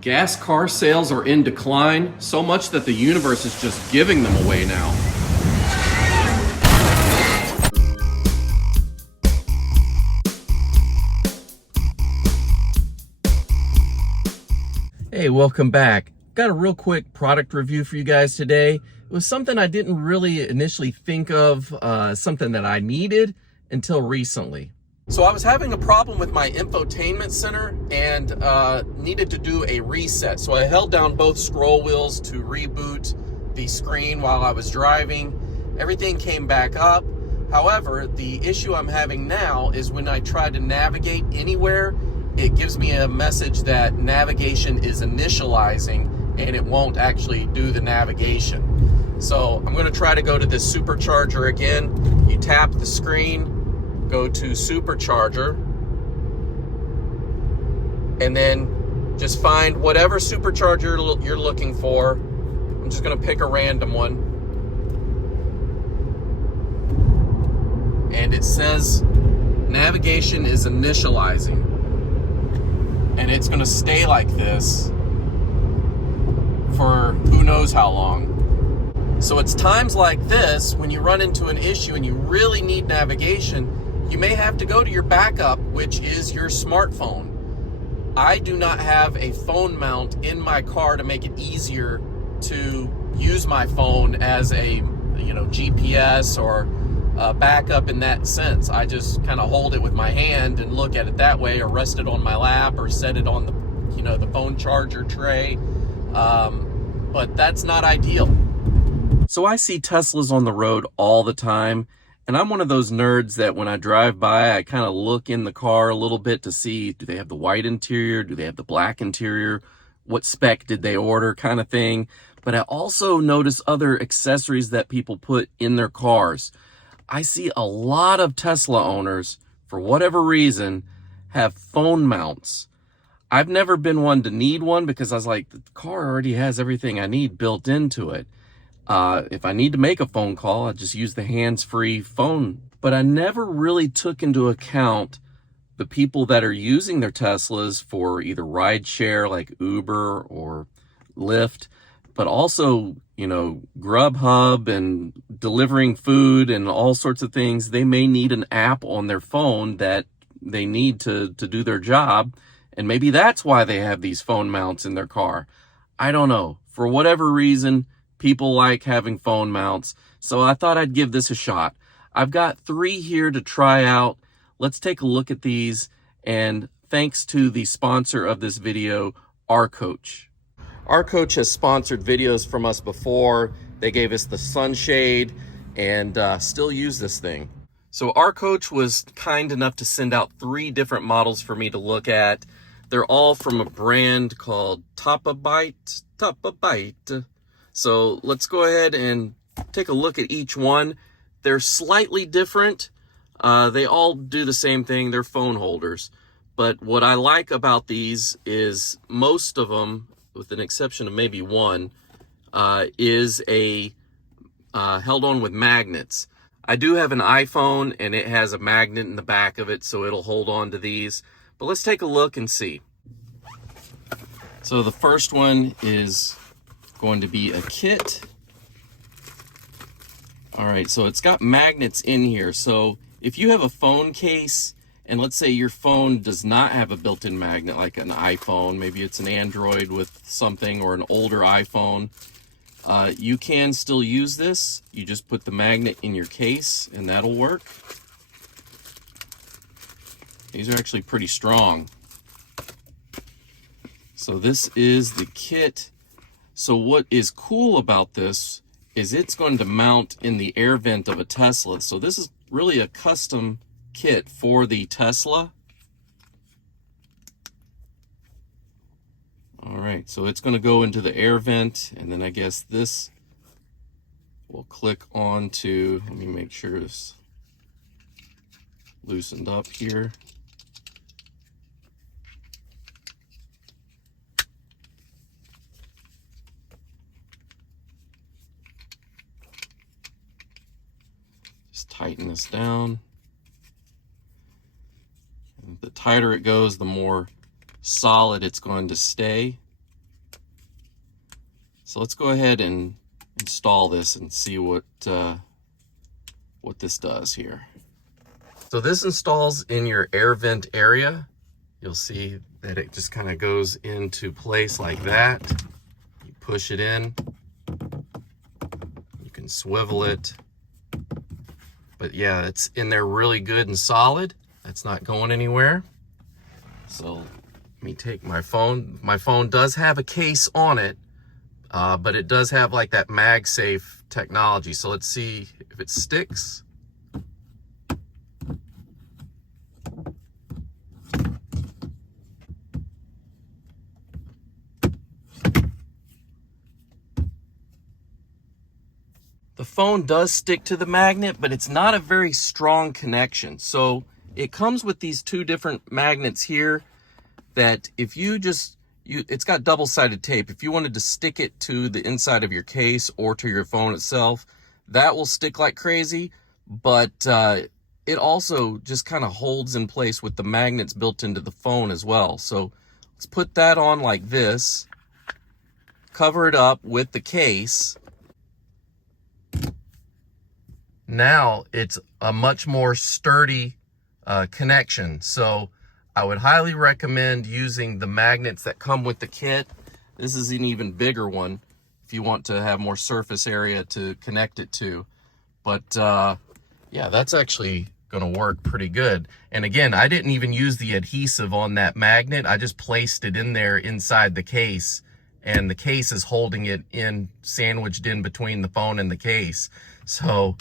Gas car sales are in decline, so much that the universe is just giving them away now. Hey, welcome back. Got a real quick product review for you guys today. It was something I didn't really initially think of, something that I needed until recently. So I was having a problem with my infotainment center and needed to do a reset. So I held down both scroll wheels to reboot the screen while I was driving. Everything came back up. However, the issue I'm having now is when I try to navigate anywhere, it gives me a message that navigation is initializing and it won't actually do the navigation. So I'm going to try to go to this supercharger again. You tap the screen, go to supercharger, and then just find whatever supercharger you're looking for. I'm just going to pick a random one. And it says navigation is initializing. And it's going to stay like this for who knows how long. So it's times like this when you run into an issue and you really need navigation, you may have to go to your backup, which is your smartphone. I do not have a phone mount in my car to make it easier to use my phone as a GPS or backup in that sense. I just kind of hold it with my hand and look at it that way, or rest it on my lap, or set it on the phone charger tray. But that's not ideal. So I see Teslas on the road all the time, and I'm one of those nerds that when I drive by, I kind of look in the car a little bit to see, do they have the white interior? Do they have the black interior? What spec did they order, kind of thing. But I also notice other accessories that people put in their cars. I see a lot of Tesla owners, for whatever reason, have phone mounts. I've never been one to need one because I was like, the car already has everything I need built into it. If I need to make a phone call, I just use the hands-free phone. But I never really took into account the people that are using their Teslas for either ride share like Uber or Lyft, but also, Grubhub and delivering food and all sorts of things. They may need an app on their phone that they need to do their job. And maybe that's why they have these phone mounts in their car. I don't know. For whatever reason, people like having phone mounts. So I thought I'd give this a shot. I've got 3 here to try out. Let's take a look at these. And thanks to the sponsor of this video, Arcoche. Arcoche has sponsored videos from us before. They gave us the sunshade and still use this thing. So Arcoche was kind enough to send out 3 different models for me to look at. They're all from a brand called Top-A-Bite. So let's go ahead and take a look at each one. They're slightly different. They all do the same thing. They're phone holders. But what I like about these is most of them, with an exception of maybe one, is held on with magnets. I do have an iPhone and it has a magnet in the back of it, so it'll hold on to these. But let's take a look and see. So the first one is going to be a kit. All right, so it's got magnets in here. So if you have a phone case, and let's say your phone does not have a built-in magnet like an iPhone, maybe it's an Android with something, or an older iPhone, you can still use this. You just put the magnet in your case and that'll work. These are actually pretty strong. So this is the kit. So what is cool about this is it's going to mount in the air vent of a Tesla. So this is really a custom kit for the Tesla. All right, so it's going to go into the air vent, and then I guess this will click on to, let me make sure it's loosened up here. Just tighten this down. And the tighter it goes, the more solid it's going to stay. So let's go ahead and install this and see what this does here. So this installs in your air vent area. You'll see that it just kind of goes into place like that. You push it in, you can swivel it. But yeah, it's in there really good and solid. That's not going anywhere. So let me take my phone. My phone does have a case on it, but it does have like that MagSafe technology. So let's see if it sticks. The phone does stick to the magnet, but it's not a very strong connection. So it comes with these two different magnets here that if you just, it's got double-sided tape. If you wanted to stick it to the inside of your case or to your phone itself, that will stick like crazy, but it also just kind of holds in place with the magnets built into the phone as well. So let's put that on like this, cover it up with the case. Now it's a much more sturdy connection. So I would highly recommend using the magnets that come with the kit. This is an even bigger one if you want to have more surface area to connect it to. But yeah, that's actually going to work pretty good. And again, I didn't even use the adhesive on that magnet. I just placed it in there inside the case, and the case is holding it in, sandwiched in between the phone and the case. So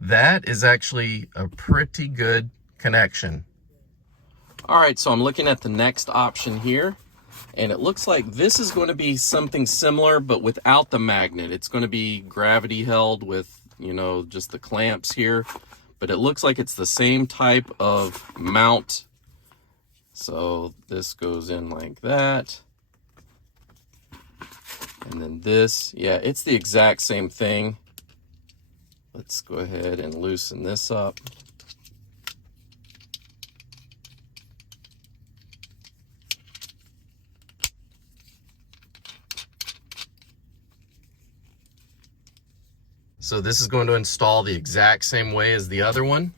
that is actually a pretty good connection. All right, so I'm looking at the next option here, and it looks like this is going to be something similar, but without the magnet. It's going to be gravity held with, you know, just the clamps here, but it looks like it's the same type of mount. So this goes in like that. And then this, yeah, it's the exact same thing. Let's go ahead and loosen this up. So this is going to install the exact same way as the other one.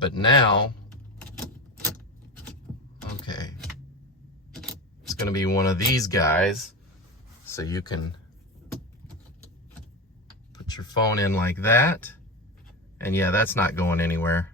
But now, okay, it's going to be one of these guys. So you can put your phone in like that. And yeah, that's not going anywhere.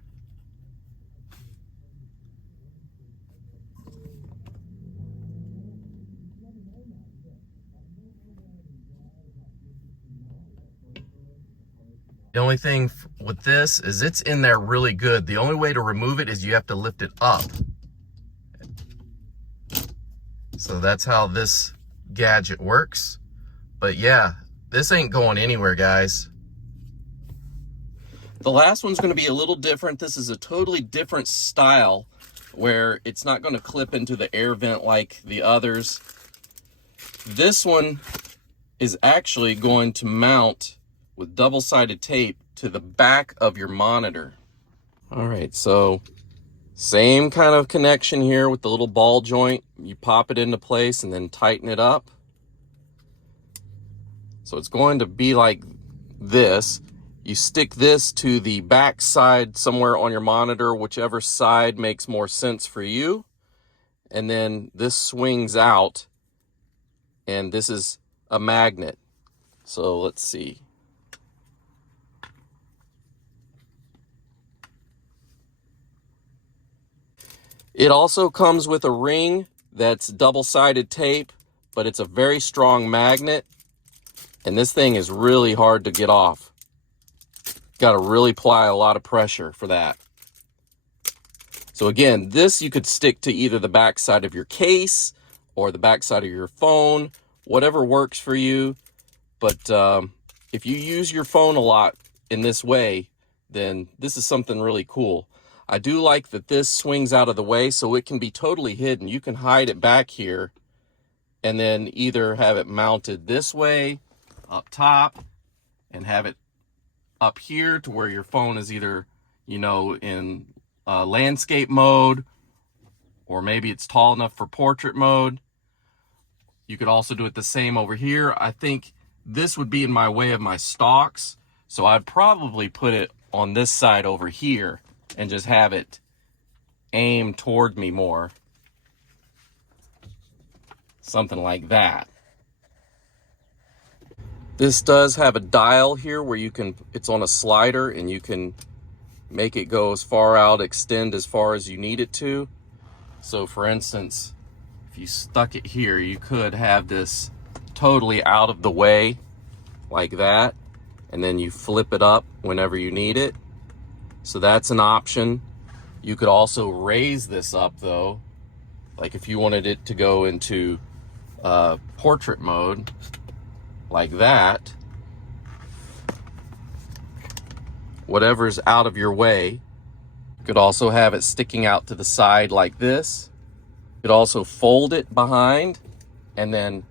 The only thing with this is it's in there really good. The only way to remove it is you have to lift it up. So that's how this gadget works. But yeah, this ain't going anywhere, guys. The last one's going to be a little different. This is a totally different style where it's not going to clip into the air vent like the others. This one is actually going to mount with double-sided tape to the back of your monitor. All right, so same kind of connection here with the little ball joint. You pop it into place and then tighten it up. So it's going to be like this. You stick this to the back side somewhere on your monitor, whichever side makes more sense for you. And then this swings out, and this is a magnet. So let's see. It also comes with a ring that's double-sided tape, but it's a very strong magnet, and this thing is really hard to get off. Got to really apply a lot of pressure for that. So again, this you could stick to either the back side of your case or the back side of your phone, whatever works for you. But if you use your phone a lot in this way, then this is something really cool. I do like that this swings out of the way so it can be totally hidden. You can hide it back here and then either have it mounted this way up top and have it up here to where your phone is either, you know, in landscape mode, or maybe it's tall enough for portrait mode. You could also do it the same over here. I think this would be in my way of my stalks, so I'd probably put it on this side over here and just have it aim toward me more. Something like that. This does have a dial here where you can, it's on a slider and you can make it go as far out, extend as far as you need it to. So for instance, if you stuck it here, you could have this totally out of the way like that, and then you flip it up whenever you need it. So that's an option. You could also raise this up though, like if you wanted it to go into portrait mode like that, whatever's out of your way. You could also have it sticking out to the side like this. You could also fold it behind and then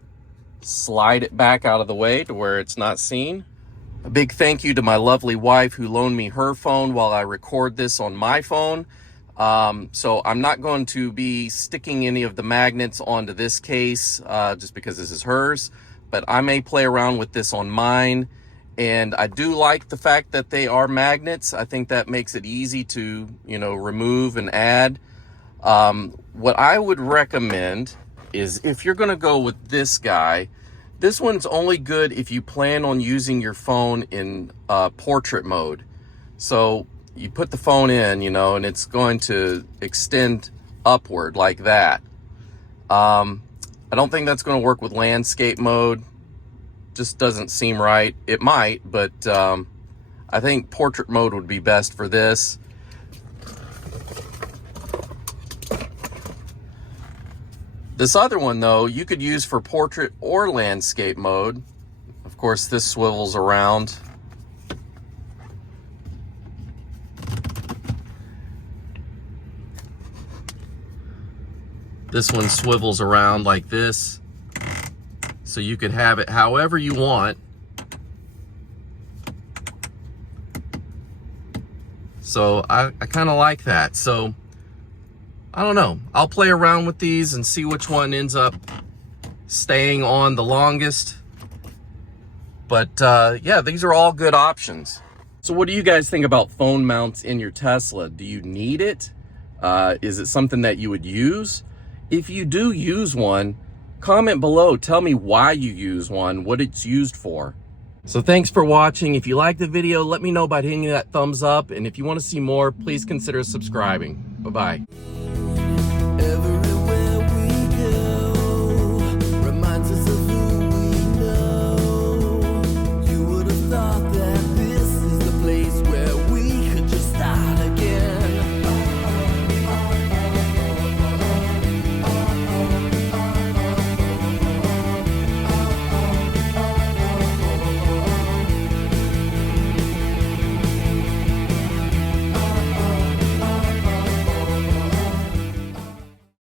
slide it back out of the way to where it's not seen. A big thank you to my lovely wife who loaned me her phone while I record this on my phone. So I'm not going to be sticking any of the magnets onto this case just because this is hers, but I may play around with this on mine. And I do like the fact that they are magnets. I think that makes it easy to, you know, remove and add. What I would recommend is if you're going to go with this guy, this one's only good if you plan on using your phone in portrait mode. So you put the phone in, you know, and it's going to extend upward like that. I don't think that's going to work with landscape mode. Just doesn't seem right. It might, but I think portrait mode would be best for this. This other one though, you could use for portrait or landscape mode. Of course, this swivels around. This one swivels around like this, so you could have it however you want. So I kind of like that. So I don't know. I'll play around with these and see which one ends up staying on the longest. But yeah, these are all good options. So what do you guys think about phone mounts in your Tesla? Do you need it? Is it something that you would use? If you do use one, comment below. Tell me why you use one, what it's used for. So thanks for watching. If you liked the video, let me know by hitting that thumbs up. And if you want to see more, please consider subscribing. Bye-bye.